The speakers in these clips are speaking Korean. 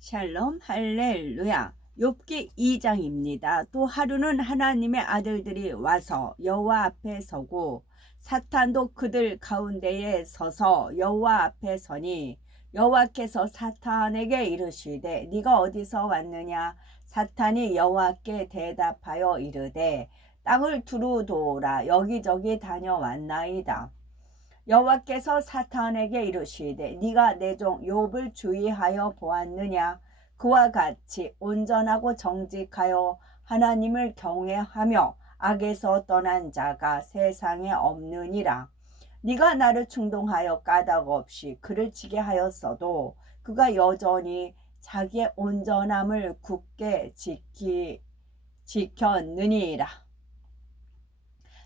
샬롬 할렐루야. 욥기 2장입니다. 또 하루는 하나님의 아들들이 와서 여호와 앞에 서고 사탄도 그들 가운데에 서서 여호와 앞에 서니 여호와께서 사탄에게 이르시되 네가 어디서 왔느냐. 사탄이 여호와께 대답하여 이르되 땅을 두루 도우라 여기저기 다녀왔나이다. 여호와께서 사탄에게 이르시되 네가 내 종 욥을 주의하여 보았느냐. 그와 같이 온전하고 정직하여 하나님을 경외하며 악에서 떠난 자가 세상에 없느니라. 네가 나를 충동하여 까닭 없이 그를 치게 하였어도 그가 여전히 자기의 온전함을 굳게 지켰느니라.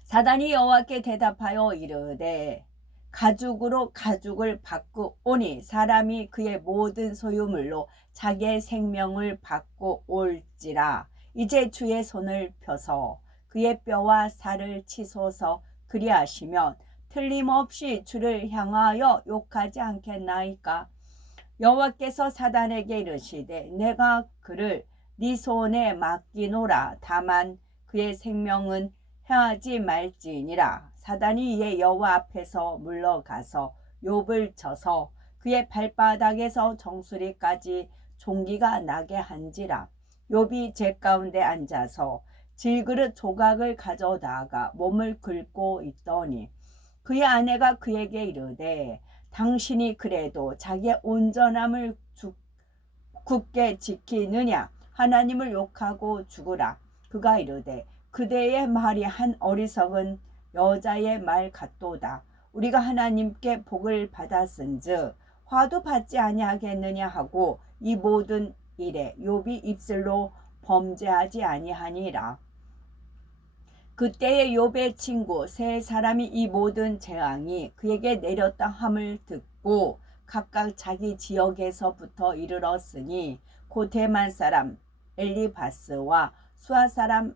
사단이 여호와께 대답하여 이르되 가죽으로 가죽을 바꾸오니 사람이 그의 모든 소유물로 자기의 생명을 바꾸올지라. 이제 주의 손을 펴서 그의 뼈와 살을 치소서. 그리하시면 틀림없이 주를 향하여 욕하지 않겠나이까. 여호와께서 사단에게 이르시되 내가 그를 네 손에 맡기노라. 다만 그의 생명은 해하지 말지니라. 사단이 이에 여호와 앞에서 물러가서 욥을 쳐서 그의 발바닥에서 정수리까지 종기가 나게 한지라. 욥이 제 가운데 앉아서 질그릇 조각을 가져다가 몸을 긁고 있더니 그의 아내가 그에게 이르되 당신이 그래도 자기의 온전함을 굳게 지키느냐. 하나님을 욕하고 죽으라. 그가 이르되 그대의 말이 한 어리석은 여자의 말 같도다. 우리가 하나님께 복을 받았은즉 화도 받지 아니하겠느냐 하고 이 모든 일에 욥이 입술로 범죄하지 아니하니라. 그때의 욥의 친구 세 사람이 이 모든 재앙이 그에게 내렸다 함을 듣고 각각 자기 지역에서부터 이르렀으니 곧 대만 사람 엘리바스와 수아 사람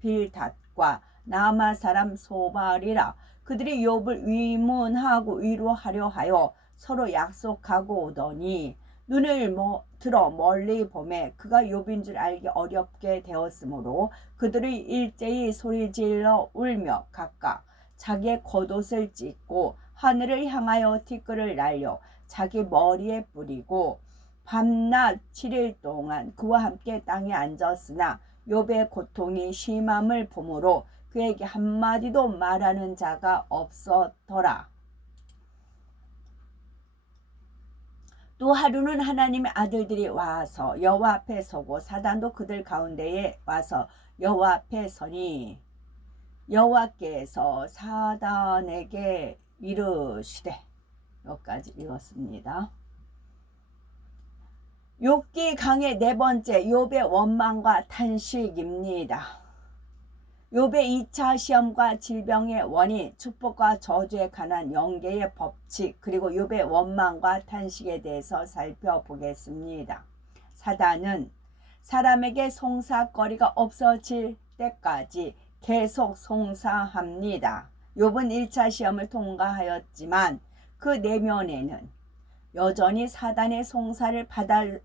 빌닷과 나아마 사람 소발이라. 그들이 욥을 위문하고 위로하려 하여 서로 약속하고 오더니 눈을 들어 멀리 보매 그가 욥인 줄 알기 어렵게 되었으므로 그들이 일제히 소리질러 울며 각각 자기의 겉옷을 찢고 하늘을 향하여 티끌을 날려 자기 머리에 뿌리고 밤낮 7일 동안 그와 함께 땅에 앉았으나 욥의 고통이 심함을 보므로 그에게 한마디도 말하는 자가 없었더라. 또 하루는 하나님의 아들들이 와서 여호와 앞에 서고 사단도 그들 가운데에 와서 여호와 앞에 서니 여호와께서 사단에게 이르시되, 여기까지 읽었습니다. 욥기 강의 네 번째, 욥의 원망과 탄식입니다. 욥의 2차 시험과 질병의 원인, 축복과 저주에 관한 영계의 법칙, 그리고 욥의 원망과 탄식에 대해서 살펴보겠습니다. 사단은 사람에게 송사거리가 없어질 때까지 계속 송사합니다. 욥은 1차 시험을 통과하였지만 그 내면에는 여전히 사단의 송사를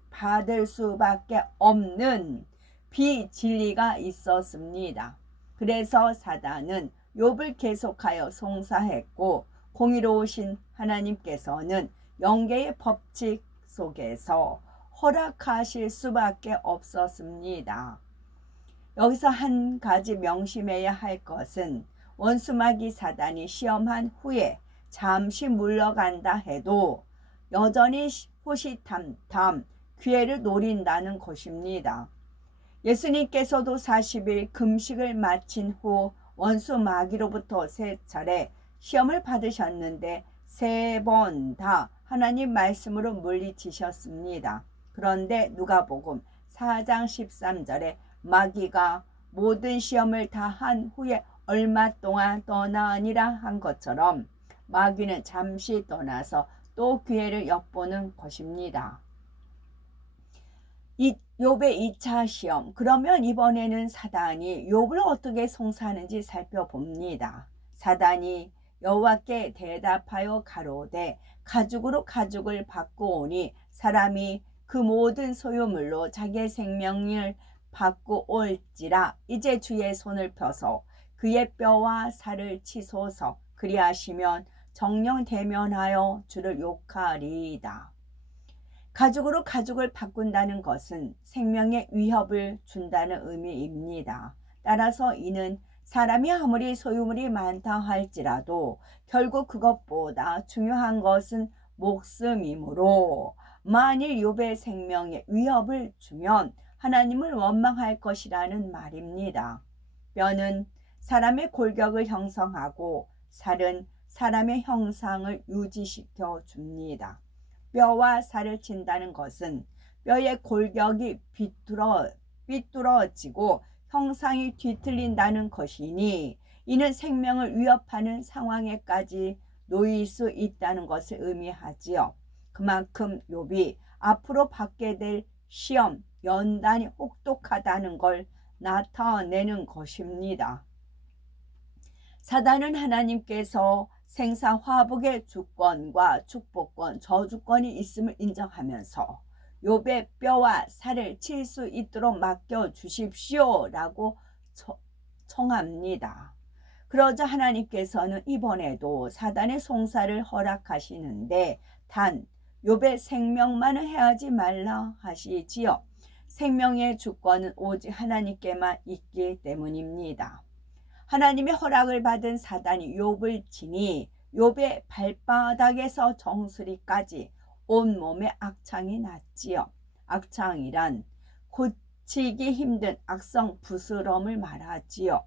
받을 수밖에 없는 비진리가 있었습니다. 그래서 사단은 욥을 계속하여 송사했고 공의로우신 하나님께서는 영계의 법칙 속에서 허락하실 수밖에 없었습니다. 여기서 한 가지 명심해야 할 것은 원수마귀 사단이 시험한 후에 잠시 물러간다 해도 여전히 호시탐탐 기회를 노린다는 것입니다. 예수님께서도 40일 금식을 마친 후 원수 마귀로부터 3차례 시험을 받으셨는데 3번 다 하나님 말씀으로 물리치셨습니다. 그런데 누가복음 4장 13절에 마귀가 모든 시험을 다 한 후에 얼마 동안 떠나니라 한 것처럼 마귀는 잠시 떠나서 또 기회를 엿보는 것입니다. 욥의 2차 시험. 그러면 이번에는 사단이 욥을 어떻게 송사하는지 살펴봅니다. 사단이 여호와께 대답하여 가로되 가죽으로 가죽을 바꾸오니 사람이 그 모든 소유물로 자기의 생명을 받고 올지라. 이제 주의 손을 펴서 그의 뼈와 살을 치소서. 그리하시면 정령 대면하여 주를 욕하리이다. 가죽으로 가죽을 바꾼다는 것은 생명에 위협을 준다는 의미입니다. 따라서 이는 사람이 아무리 소유물이 많다 할지라도 결국 그것보다 중요한 것은 목숨이므로 만일 욥의 생명에 위협을 주면 하나님을 원망할 것이라는 말입니다. 뼈는 사람의 골격을 형성하고 살은 사람의 형상을 유지시켜 줍니다. 뼈와 살을 친다는 것은 뼈의 골격이 삐뚤어지고 형상이 뒤틀린다는 것이니 이는 생명을 위협하는 상황에까지 놓일 수 있다는 것을 의미하지요. 그만큼 욥이 앞으로 받게 될 시험, 연단이 혹독하다는 걸 나타내는 것입니다. 사단은 하나님께서 생사화복의 주권과 축복권, 저주권이 있음을 인정하면서 욥의 뼈와 살을 칠 수 있도록 맡겨주십시오 라고 청합니다. 그러자 하나님께서는 이번에도 사단의 송사를 허락하시는데 단 욥의 생명만은 해하지 말라 하시지요. 생명의 주권은 오직 하나님께만 있기 때문입니다. 하나님의 허락을 받은 사단이 욥을 치니 욥의 발바닥에서 정수리까지 온몸에 악창이 났지요. 악창이란 고치기 힘든 악성 부스럼을 말하지요.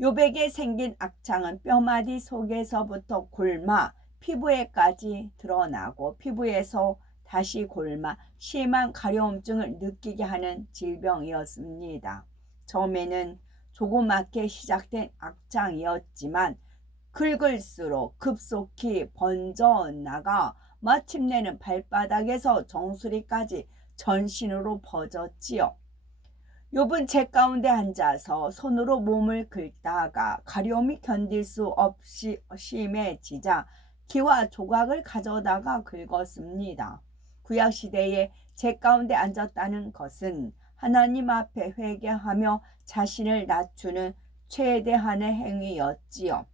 욥에게 생긴 악창은 뼈마디 속에서부터 골마 피부에까지 드러나고 피부에서 다시 골마 심한 가려움증을 느끼게 하는 질병이었습니다. 처음에는 조그맣게 시작된 악창이었지만 긁을수록 급속히 번져나가 마침내는 발바닥에서 정수리까지 전신으로 퍼졌지요. 욥은 재 가운데 앉아서 손으로 몸을 긁다가 가려움이 견딜 수 없이 심해지자 기와 조각을 가져다가 긁었습니다. 구약시대에 재 가운데 앉았다는 것은 하나님 앞에 회개하며 자신을 낮추는 최대한의 행위였지요.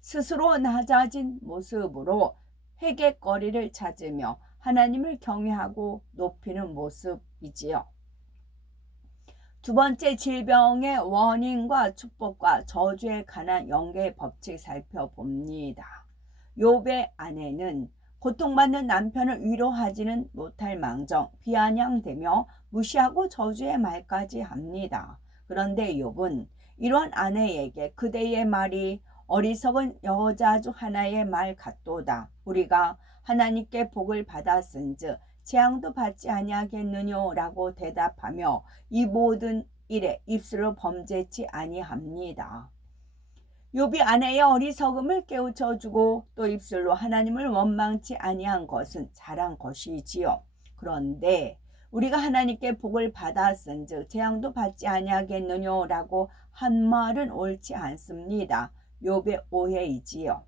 스스로 낮아진 모습으로 회개거리를 찾으며 하나님을 경외하고 높이는 모습이지요. 두 번째, 질병의 원인과 축복과 저주에 관한 연계 법칙 살펴봅니다. 욥의 아내는 고통받는 남편을 위로하지는 못할 망정 비아냥대며 무시하고 저주의 말까지 합니다. 그런데 욥은 이러한 아내에게 그대의 말이 어리석은 여자 중 하나의 말 같도다. 우리가 하나님께 복을 받았은즉 재앙도 받지 아니하겠느냐라고 대답하며 이 모든 일에 입술로 범죄치 아니합니다. 욥이 아내의 어리석음을 깨우쳐주고 또 입술로 하나님을 원망치 아니한 것은 잘한 것이지요. 그런데 우리가 하나님께 복을 받았은즉 재앙도 받지 아니하겠느냐라고 한 말은 옳지 않습니다. 욥의 오해이지요.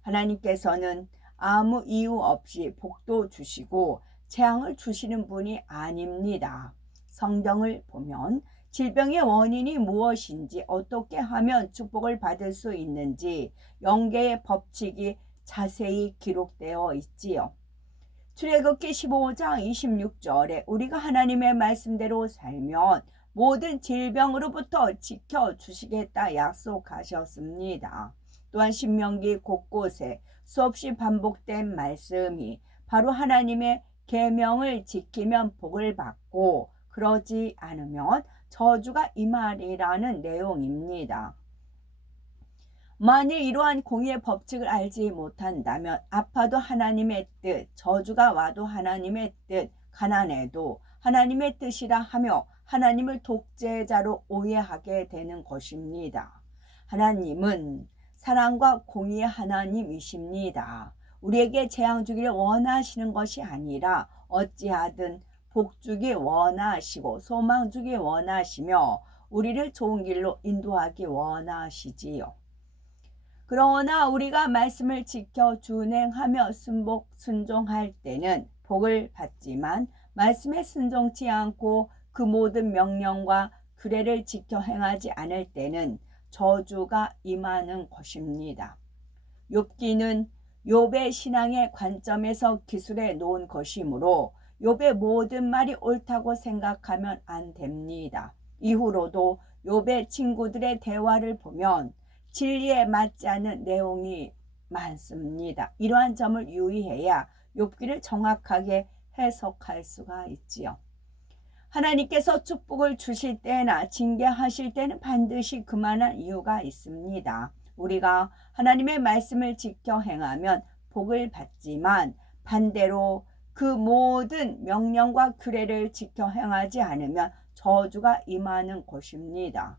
하나님께서는 아무 이유 없이 복도 주시고 재앙을 주시는 분이 아닙니다. 성경을 보면 질병의 원인이 무엇인지 어떻게 하면 축복을 받을 수 있는지 연계의 법칙이 자세히 기록되어 있지요. 출애굽기 15장 26절에 우리가 하나님의 말씀대로 살면 모든 질병으로부터 지켜주시겠다 약속하셨습니다. 또한 신명기 곳곳에 수없이 반복된 말씀이 바로 하나님의 계명을 지키면 복을 받고 그러지 않으면 저주가 임하리라는 내용입니다. 만일 이러한 공의의 법칙을 알지 못한다면 아파도 하나님의 뜻, 저주가 와도 하나님의 뜻, 가난해도 하나님의 뜻이라 하며 하나님을 독재자로 오해하게 되는 것입니다. 하나님은 사랑과 공의의 하나님이십니다. 우리에게 재앙 주기를 원하시는 것이 아니라 어찌하든 복 주기 원하시고 소망 주기 원하시며 우리를 좋은 길로 인도하기 원하시지요. 그러나 우리가 말씀을 지켜 준행하며 순종할 때는 복을 받지만 말씀에 순종치 않고 그 모든 명령과 규례를 지켜 행하지 않을 때는 저주가 임하는 것입니다. 욥기는 욥의 신앙의 관점에서 기술해 놓은 것이므로 욥의 모든 말이 옳다고 생각하면 안 됩니다. 이후로도 욥의 친구들의 대화를 보면 진리에 맞지 않는 내용이 많습니다. 이러한 점을 유의해야 욥기를 정확하게 해석할 수가 있지요. 하나님께서 축복을 주실 때나 징계하실 때는 반드시 그만한 이유가 있습니다. 우리가 하나님의 말씀을 지켜 행하면 복을 받지만 반대로 그 모든 명령과 규례를 지켜 행하지 않으면 저주가 임하는 것입니다.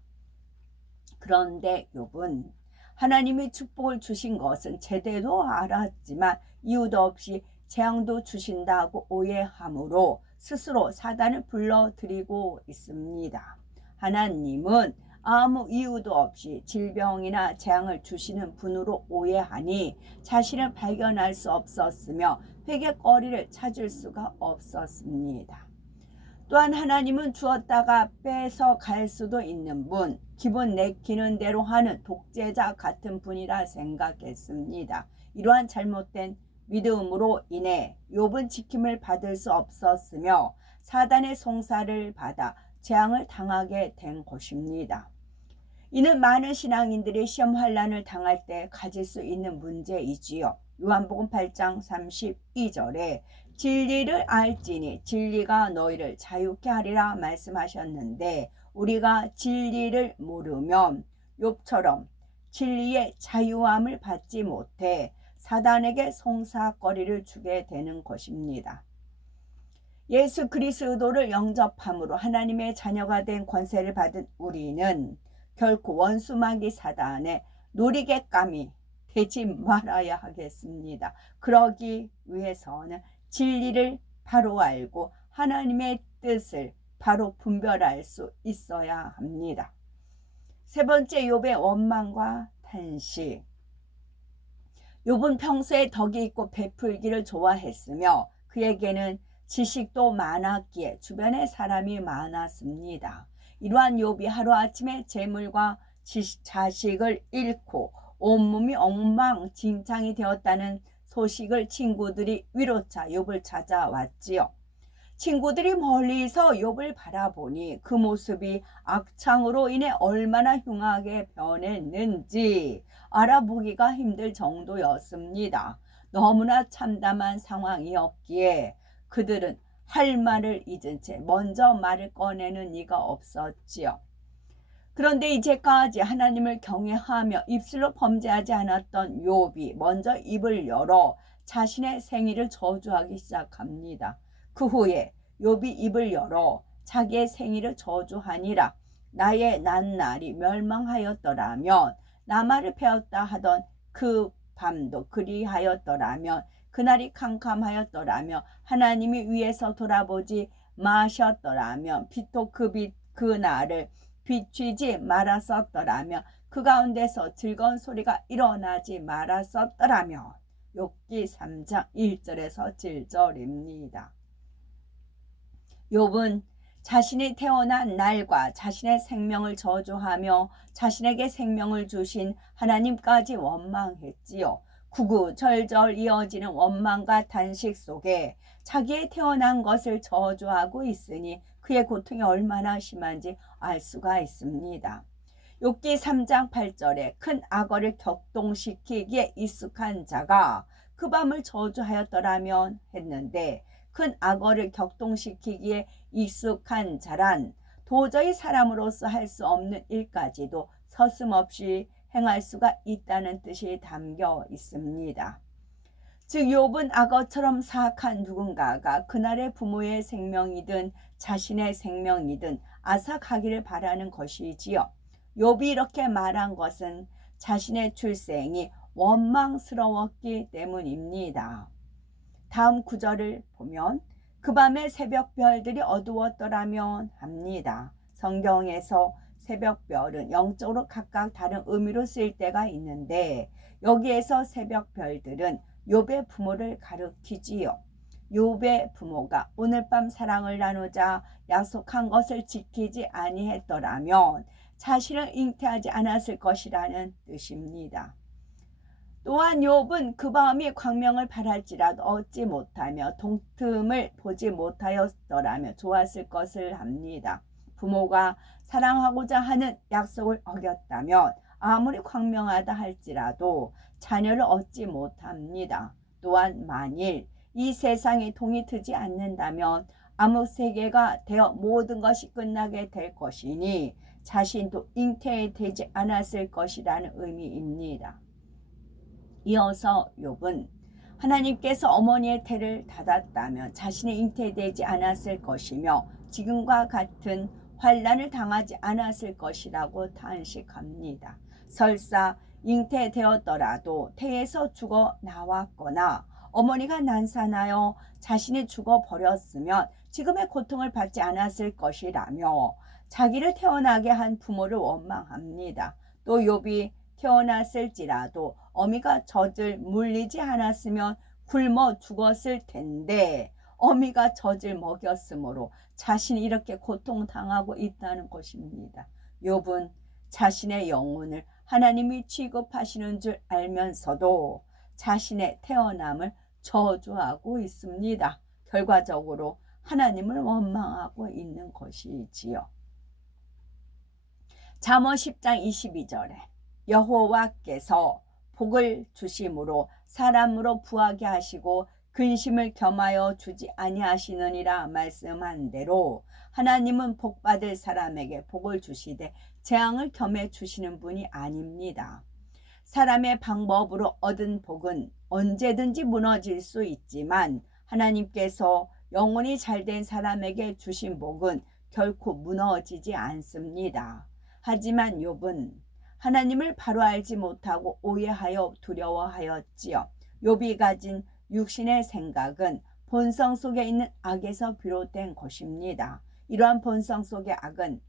그런데 욥은 하나님이 축복을 주신 것은 제대로 알았지만 이유도 없이 재앙도 주신다고 오해함으로 스스로 사단을 불러들이고 있습니다. 하나님은 아무 이유도 없이 질병이나 재앙을 주시는 분으로 오해하니 자신을 발견할 수 없었으며 회개거리를 찾을 수가 없었습니다. 또한 하나님은 주었다가 뺏어 갈 수도 있는 분, 기분 내키는 대로 하는 독재자 같은 분이라 생각했습니다. 이러한 잘못된 믿음으로 인해 욥은 지킴을 받을 수 없었으며 사단의 송사를 받아 재앙을 당하게 된 것입니다. 이는 많은 신앙인들이 시험 환난을 당할 때 가질 수 있는 문제이지요. 요한복음 8장 32절에 진리를 알지니 진리가 너희를 자유케 하리라 말씀하셨는데 우리가 진리를 모르면 욥처럼 진리의 자유함을 받지 못해 사단에게 송사거리를 주게 되는 것입니다. 예수 그리스도를 영접함으로 하나님의 자녀가 된 권세를 받은 우리는 결코 원수마귀 사단의 놀이객감이 되지 말아야 하겠습니다. 그러기 위해서는 진리를 바로 알고 하나님의 뜻을 바로 분별할 수 있어야 합니다. 세 번째, 욥의 원망과 탄식. 욥은 평소에 덕이 있고 베풀기를 좋아했으며 그에게는 지식도 많았기에 주변에 사람이 많았습니다. 이러한 욥이 하루아침에 재물과 자식을 잃고 온몸이 엉망진창이 되었다는 소식을 친구들이 위로차 욥을 찾아왔지요. 친구들이 멀리서 욥을 바라보니 그 모습이 악창으로 인해 얼마나 흉하게 변했는지 알아보기가 힘들 정도였습니다. 너무나 참담한 상황이었기에 그들은 할 말을 잊은 채 먼저 말을 꺼내는 이가 없었지요. 그런데 이제까지 하나님을 경외하며 입술로 범죄하지 않았던 욥이 먼저 입을 열어 자신의 생일을 저주하기 시작합니다. 그 후에 욥이 입을 열어 자기의 생일을 저주하니라. 나의 난 날이 멸망하였더라면 나말을 베었다 하던 그 밤도 그리하였더라면 그날이 캄캄하였더라면 하나님이 위에서 돌아보지 마셨더라면 빛도 그 날을 비추지 말았었더라면 그 가운데서 즐거운 소리가 일어나지 말았었더라면. 욥기 3장 1절에서 7절입니다. 욥은 자신이 태어난 날과 자신의 생명을 저주하며 자신에게 생명을 주신 하나님까지 원망했지요. 구구절절 이어지는 원망과 단식 속에 자기의 태어난 것을 저주하고 있으니 그의 고통이 얼마나 심한지 알 수가 있습니다. 욥기 3장 8절에 큰 악어를 격동시키기에 익숙한 자가 그 밤을 저주하였더라면 했는데 큰 악어를 격동시키기에 익숙한 자란 도저히 사람으로서 할 수 없는 일까지도 서슴없이 행할 수가 있다는 뜻이 담겨 있습니다. 즉 욥은 악어처럼 사악한 누군가가 그날의 부모의 생명이든 자신의 생명이든 앗아가기를 바라는 것이지요. 욥이 이렇게 말한 것은 자신의 출생이 원망스러웠기 때문입니다. 다음 구절을 보면 그 밤에 새벽별들이 어두웠더라면 합니다. 성경에서 새벽별은 영적으로 각각 다른 의미로 쓰일 때가 있는데 여기에서 새벽별들은 욥의 부모를 가리키지요. 욥의 부모가 오늘 밤 사랑을 나누자 약속한 것을 지키지 아니했더라면 자신을 잉태하지 않았을 것이라는 뜻입니다. 또한 욥은 그 밤이 광명을 바랄지라도 얻지 못하며 동틈을 보지 못하였더라면 좋았을 것을 합니다. 부모가 사랑하고자 하는 약속을 어겼다면 아무리 광명하다 할지라도 자녀를 얻지 못합니다. 또한 만일 이 세상에 동이 트지 않는다면 암흑세계가 되어 모든 것이 끝나게 될 것이니 자신도 잉태되지 않았을 것이라는 의미입니다. 이어서 욥은 하나님께서 어머니의 태를 닫았다면 자신이 잉태되지 않았을 것이며 지금과 같은 환난을 당하지 않았을 것이라고 탄식합니다. 설사 잉태되었더라도 태에서 죽어 나왔거나 어머니가 난산하여 자신이 죽어버렸으면 지금의 고통을 받지 않았을 것이라며 자기를 태어나게 한 부모를 원망합니다. 또 욥이 태어났을지라도 어미가 젖을 물리지 않았으면 굶어 죽었을 텐데 어미가 젖을 먹였으므로 자신이 이렇게 고통당하고 있다는 것입니다. 욥은 자신의 영혼을 하나님이 취급하시는 줄 알면서도 자신의 태어남을 저주하고 있습니다. 결과적으로 하나님을 원망하고 있는 것이지요. 잠언 10장 22절에 여호와께서 복을 주심으로 사람으로 부하게 하시고 근심을 겸하여 주지 아니하시느니라 말씀한 대로 하나님은 복받을 사람에게 복을 주시되 재앙을 겸해 주시는 분이 아닙니다. 사람의 방법으로 얻은 복은 언제든지 무너질 수 있지만 하나님께서 영혼이 잘된 사람에게 주신 복은 결코 무너지지 않습니다. 하지만 욥은 하나님을 바로 알지 못하고 오해하여 두려워하였지요. 욥이 가진 육신의 생각은 본성 속에 있는 악에서 비롯된 것입니다. 이러한 본성 속의 악은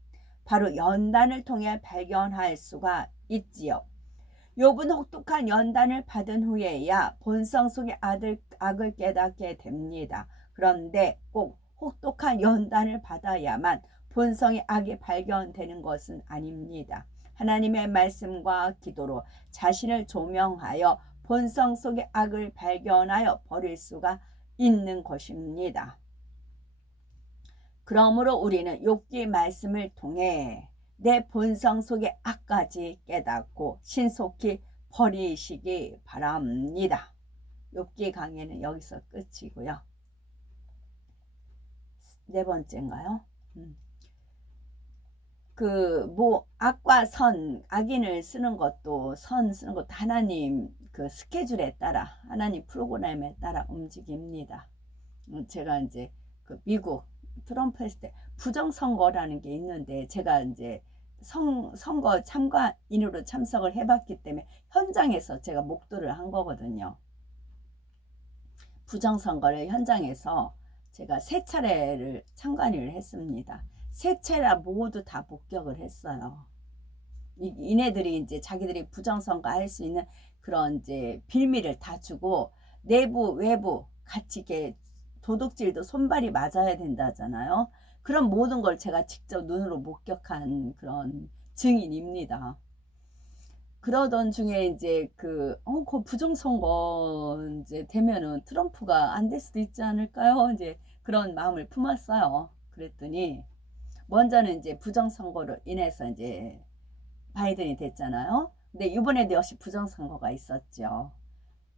바로 연단을 통해 발견할 수가 있지요. 욥은 혹독한 연단을 받은 후에야 본성 속의 악을 깨닫게 됩니다. 그런데 꼭 혹독한 연단을 받아야만 본성의 악이 발견되는 것은 아닙니다. 하나님의 말씀과 기도로 자신을 조명하여 본성 속의 악을 발견하여 버릴 수가 있는 것입니다. 그러므로 우리는 욥기 말씀을 통해 내 본성 속의 악까지 깨닫고 신속히 버리시기 바랍니다. 욥기 강의는 여기서 끝이고요. 네 번째인가요? 악과 선, 악인을 쓰는 것도 선 쓰는 것도 하나님 그 스케줄에 따라 하나님 프로그램에 따라 움직입니다. 제가 이제 그 미국 트럼프 했을 때 부정선거라는 게 있는데 제가 이제 선거 참가인으로 참석을 해봤기 때문에 현장에서 제가 목도를 한 거거든요. 부정선거를 현장에서 제가 3차례를 참관을 했습니다. 3차례 모두 다 복격을 했어요. 이네들이 이제 자기들이 부정선거 할 수 있는 그런 이제 빌미를 다 주고 내부 외부 같이 이렇게 도둑질도 손발이 맞아야 된다잖아요. 그런 모든 걸 제가 직접 눈으로 목격한 그런 증인입니다. 그러던 중에 이제 그 부정선거 이제 되면은 트럼프가 안 될 수도 있지 않을까요? 이제 그런 마음을 품었어요. 그랬더니 먼저는 이제 부정선거로 인해서 이제 바이든이 됐잖아요. 근데 이번에도 역시 부정선거가 있었죠.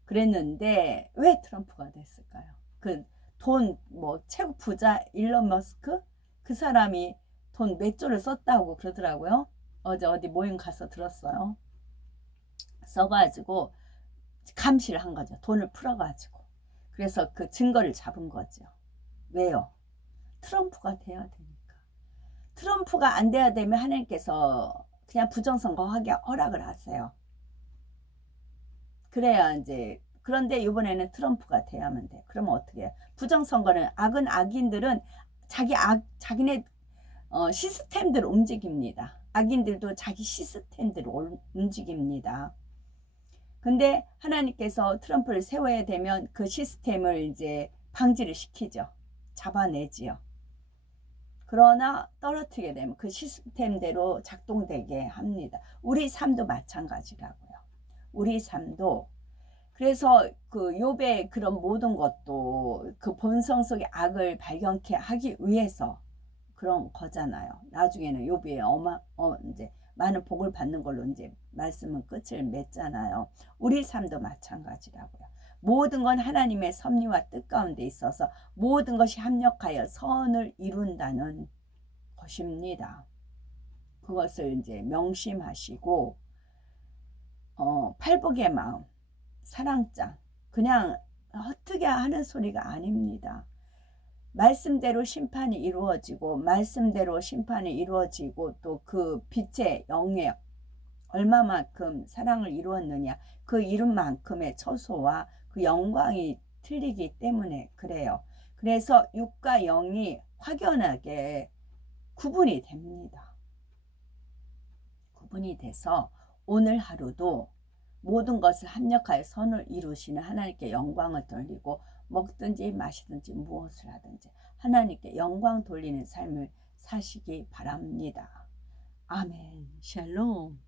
그랬는데 왜 트럼프가 됐을까요? 그 돈 최고 부자 일론 머스크 그 사람이 돈 몇 조를 썼다고 그러더라고요. 어제 어디 모임 가서 들었어요. 써가지고 감시를 한 거죠. 돈을 풀어가지고. 그래서 그 증거를 잡은 거죠. 왜요? 트럼프가 돼야 되니까. 트럼프가 안 돼야 되면 하나님께서 그냥 부정선거 하게 허락을 하세요. 그래야 이제 그런데 이번에는 트럼프가 돼야만 돼. 그러면 어떻게 해요? 부정선거는 악인들은 자기네 시스템대로 움직입니다. 악인들도 자기 시스템대로 움직입니다. 근데 하나님께서 트럼프를 세워야 되면 그 시스템을 이제 방지를 시키죠. 잡아내지요. 그러나 떨어뜨리게 되면 그 시스템대로 작동되게 합니다. 우리 삶도 마찬가지라고요. 우리 삶도 그래서 그 욥의 그런 모든 것도 그 본성 속의 악을 발견케 하기 위해서 그런 거잖아요. 나중에는 욥이 이제 많은 복을 받는 걸로 이제 말씀은 끝을 맺잖아요. 우리 삶도 마찬가지라고요. 모든 건 하나님의 섭리와 뜻 가운데 있어서 모든 것이 합력하여 선을 이룬다는 것입니다. 그것을 이제 명심하시고 팔복의 마음, 사랑장 그냥 헛되게 하는 소리가 아닙니다. 말씀대로 심판이 이루어지고 말씀대로 심판이 이루어지고 또 그 빛의 영역 얼마만큼 사랑을 이루었느냐 그 이룬 만큼의 처소와 그 영광이 틀리기 때문에 그래요. 그래서 육과 영이 확연하게 구분이 됩니다. 구분이 돼서 오늘 하루도 모든 것을 합력하여 선을 이루시는 하나님께 영광을 돌리고 먹든지 마시든지 무엇을 하든지 하나님께 영광 돌리는 삶을 사시기 바랍니다. 아멘. 샬롬.